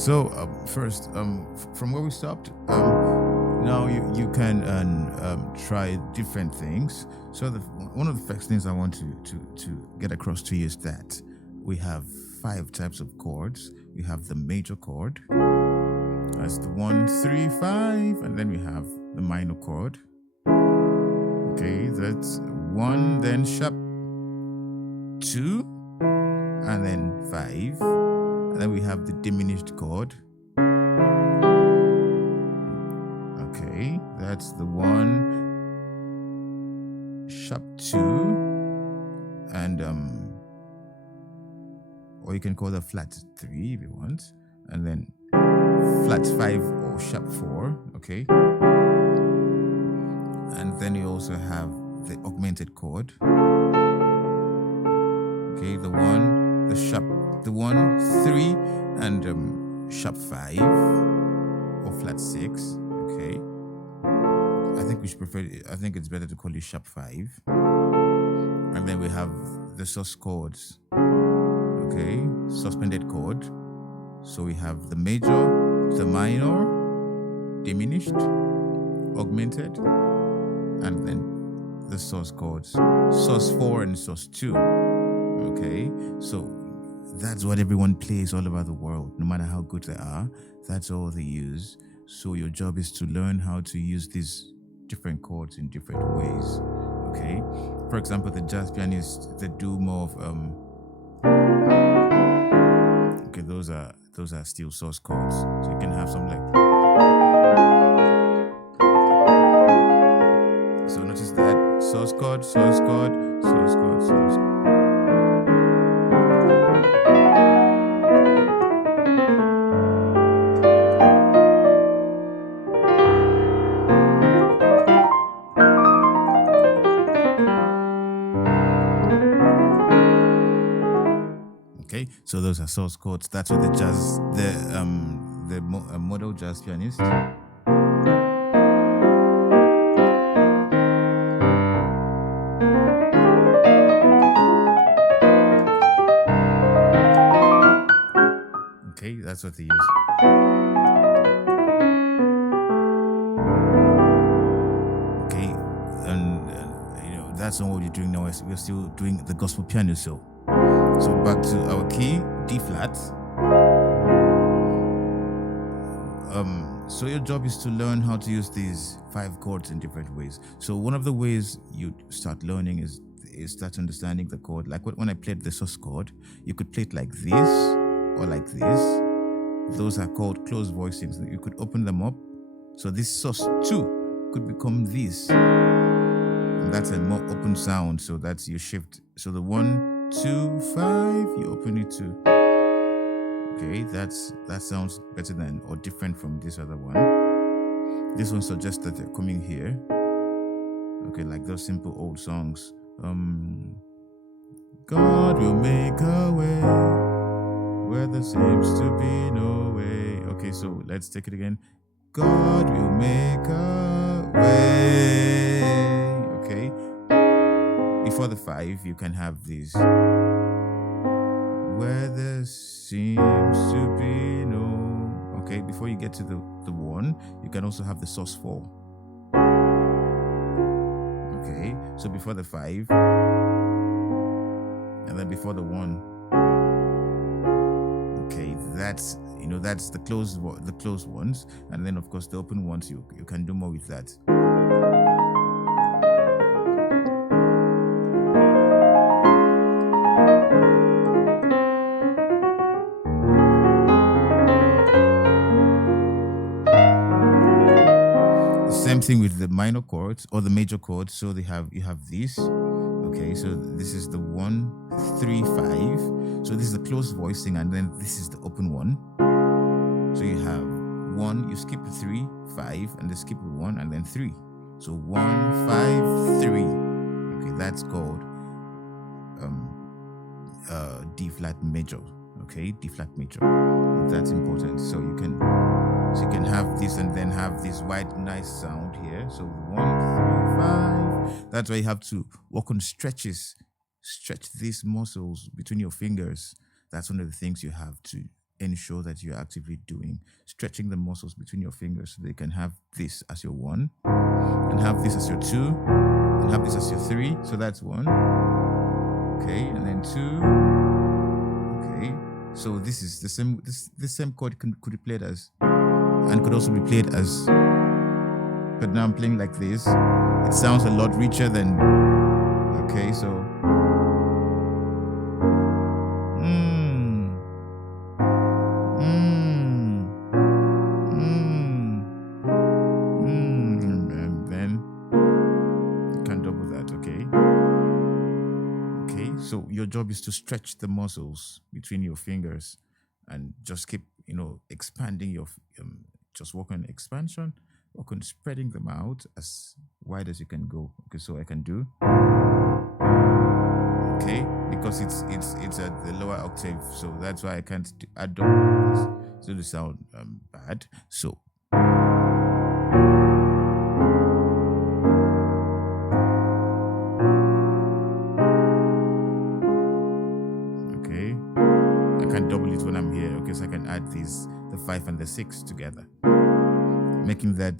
So first, from where we stopped, now you can try different things. So one of the first things I want to get across to you is that we have 5 types of chords. We have the major chord, that's the 1, 3, 5, and then we have the minor chord. Okay, that's 1, then sharp 2, and then 5. And then we have the diminished chord. Okay, that's the 1, sharp 2, and or you can call the flat 3 if you want, and then flat 5 or sharp 4. Okay, and then you also have the augmented chord. Okay, the 1, the sharp, the 1, 3, and sharp 5 or flat 6. Okay, I think we should prefer. I think it's better to call it sharp 5. And then we have the sus chords. Okay, suspended chord. So we have the major, the minor, diminished, augmented, and then the sus chords, sus 4 and sus 2. Okay, so that's what everyone plays all over the world, no matter how good they are. That's all they use. So your job is to learn how to use these different chords in different ways. Okay, for example, the jazz pianists, they do more of okay, those are still sus chords. So you can have something like, so notice that sus chord, sus chord, sus chord, sus chord. Okay, so those are sus chords. That's what the model jazz pianist. Okay, that's what they use. Okay, and that's not what we're doing now. We're still doing the gospel pianist. So back to our key, D flat. So your job is to learn how to use these 5 chords in different ways. So one of the ways you start learning is start understanding the chord. Like when I played the sus chord, you could play it like this or like this. Those are called closed voicings. You could open them up. So this sus 2 could become this. And that's a more open sound. So that's your shift. So the 1, 2, 5, you open it to. Okay, that sounds better than or different from this other one. This one suggests that they're coming here. Okay, like those simple old songs. God will make a way where there seems to be no way. Okay, so let's take it again. God will make a way. Okay. Before the 5, you can have these. Where there seems to be no. Okay, before you get to the 1, you can also have the sus 4. Okay, so before the 5, and then before the 1. Okay, that's the closed ones, and then of course the open ones. You can do more with that. Same thing with the minor chords or the major chords. So you have this. Okay, so this is the 1, 3, 5. So this is the closed voicing, and then this is the open one. So you have 1, you skip 3, 5, and then skip 1, and then 3. So 1, 5, 3. Okay, that's called D flat major. Okay, D flat major. That's important. So you can have this and then have this wide, nice sound here. So 1, 3, 5. That's why you have to work on stretches. Stretch these muscles between your fingers. That's one of the things you have to ensure that you're actively doing, stretching the muscles between your fingers so they can have this as your 1, and have this as your 2, and have this as your 3. So that's 1. Okay, and then 2. Okay, so this is the same. This same chord could be played as, and could also be played as. But now I'm playing like this. It sounds a lot richer than. Okay, so. And then you can double that. Okay. Okay, so your job is to stretch the muscles between your fingers, and just keep, expanding your. Just work on expansion. Work on spreading them out as wide as you can go. Okay, so I can do. Okay, because it's at the lower octave, so that's why I can't add double this. So the sound bad. So. Okay, I can double it when I'm here. Okay, so I can add these, the 5 and the 6 together, making that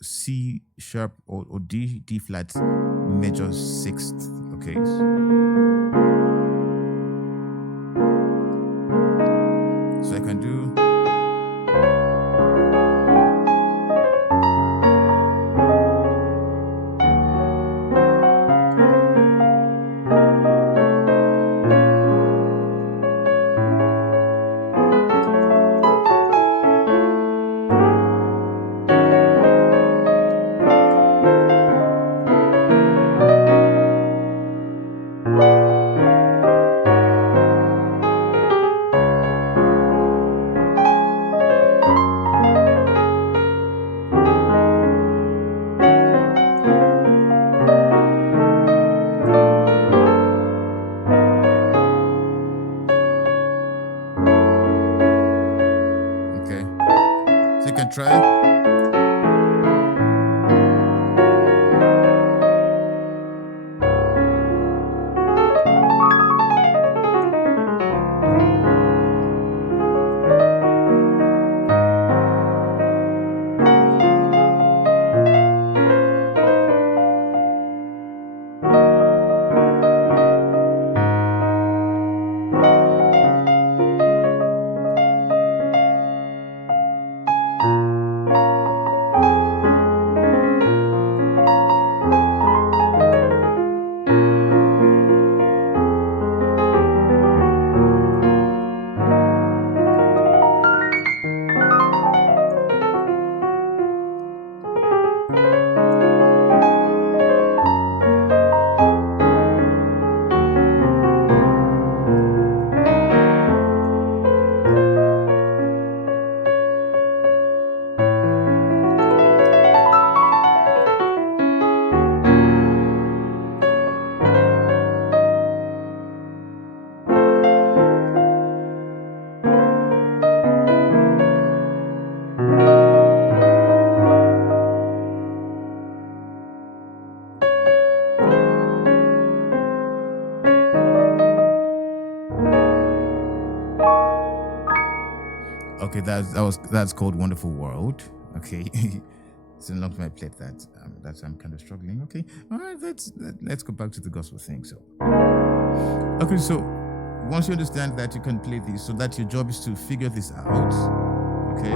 C sharp or D flat major 6th. Okay. So I can do. Try. Okay, that's called Wonderful World. Okay, it's a long time I played that. That's I'm kind of struggling. Okay, all right. Let's go back to the gospel thing. So, okay, so once you understand that you can play this, so that your job is to figure this out. Okay.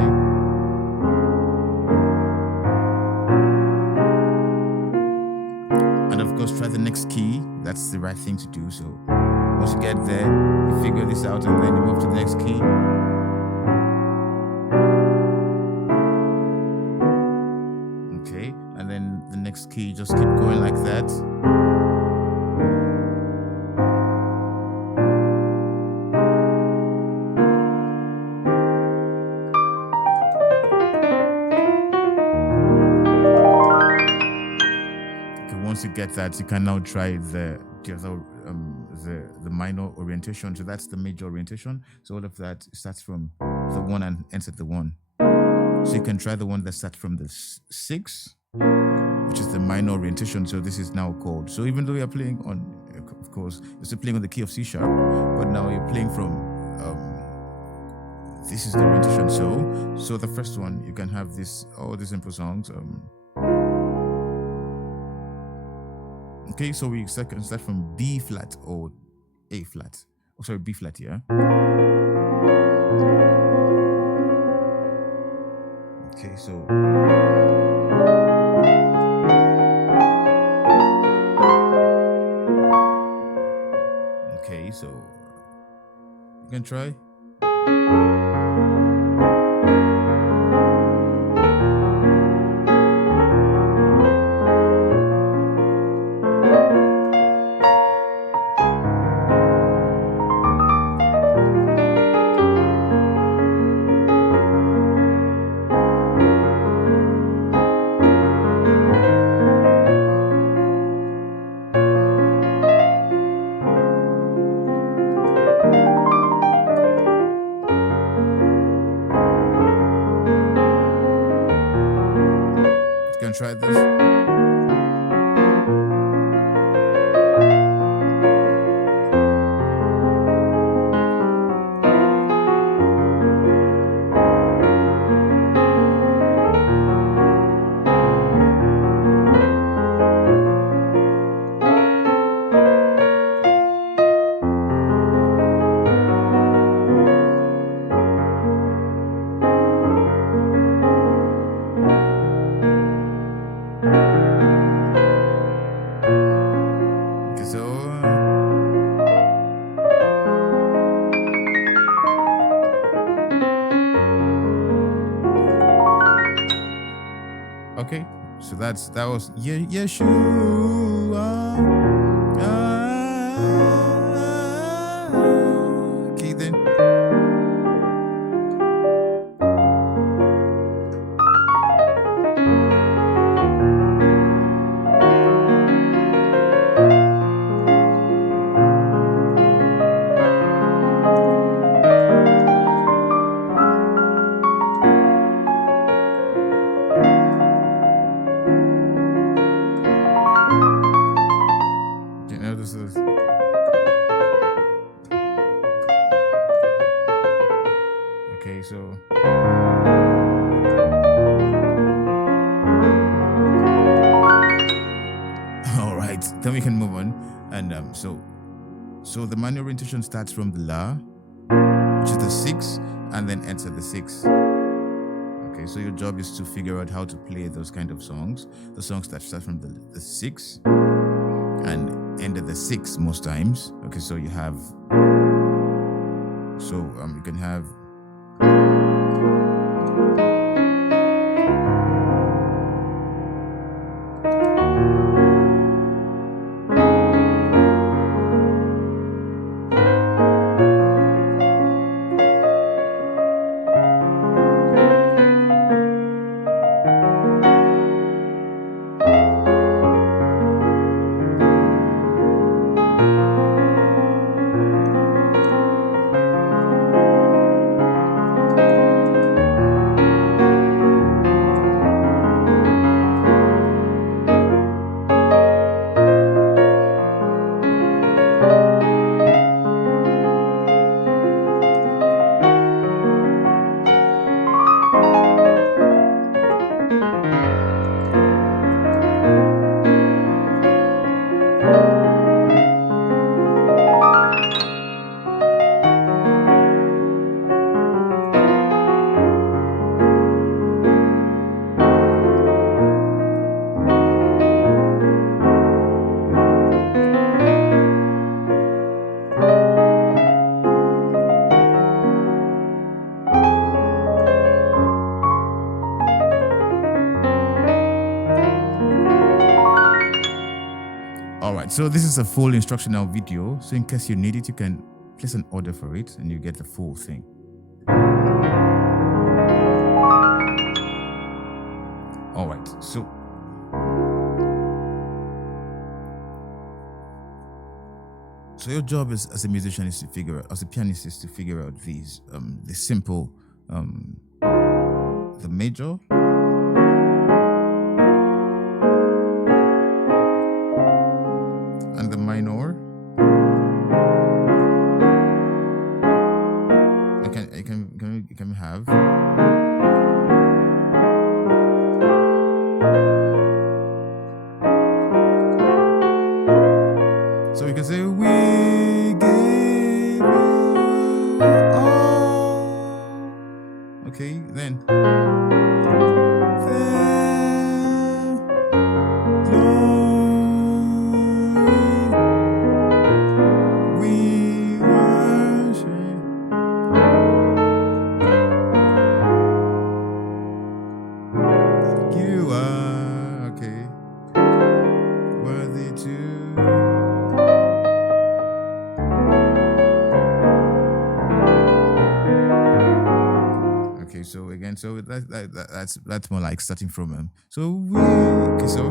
And of course, try the next key. That's the right thing to do. So once you get there, you figure this out, and then you move to the next key. And then the next key, just keep going like that. Okay, once you get that, you can now try the minor orientation. So that's the major orientation. So all of that starts from the 1 and ends at the 1. So you can try the one that starts from the 6, which is the minor orientation. So this is now chord. So even though you're playing on, of course, you're still playing on the key of C sharp, but now you're playing from this is the orientation. So the first one, you can have this, all the simple songs. Okay, so we can start from B flat or A flat. Oh, sorry, B flat, yeah. Okay, so you can try. You can try this. Okay, so that was Yeshua. Okay then. Okay, so all right, then we can move on. And so the manual orientation starts from the La, which is the 6, and then enter the 6. Okay, so your job is to figure out how to play those kind of songs, the songs that start from the 6 and end at the 6 most times. Okay, so you have, you can have So this is a full instructional video. So in case you need it, you can place an order for it and you get the full thing. All right. So your job as a musician is to figure out, as a pianist is to figure out these, the simple, the major, and the minor. You can say we give you all. Okay, then. So again, so that's more like starting from so we okay, so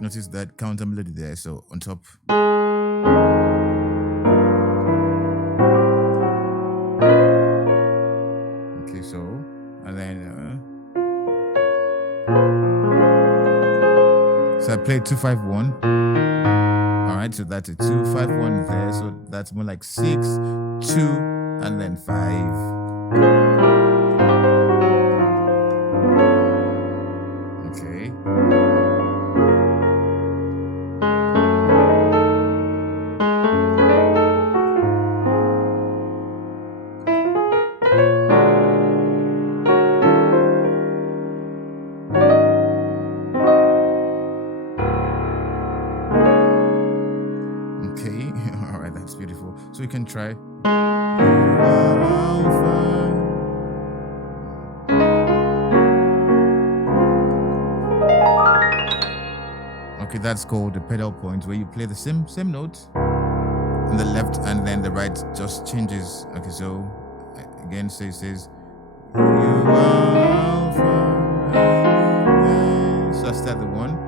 notice that counter melody there. So on top, okay, so and then so I played 2-5-1. All right, so that's a 2-5-1 there. So that's more like 6, 2, and then 5. Okay. All right, that's beautiful. So you can try. Okay, that's called the pedal point, where you play the same note on the left and then the right just changes. Okay, so again, so it says you are fine. So I start the 1.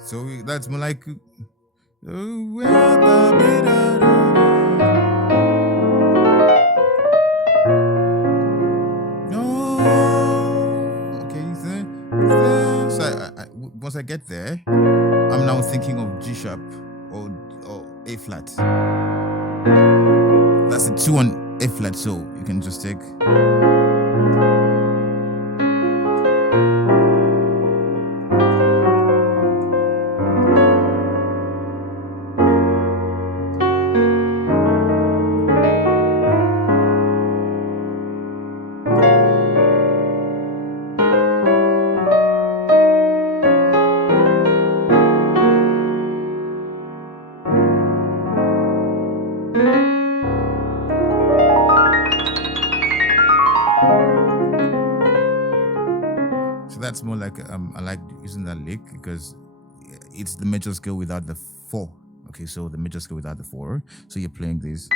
So that's more like so once I get there, I'm now thinking of G sharp or A flat. That's a 2 on A flat, so you can just take. That's more like I like using that lick because it's the major scale without the 4. Okay, so the major scale without the 4. So you're playing this.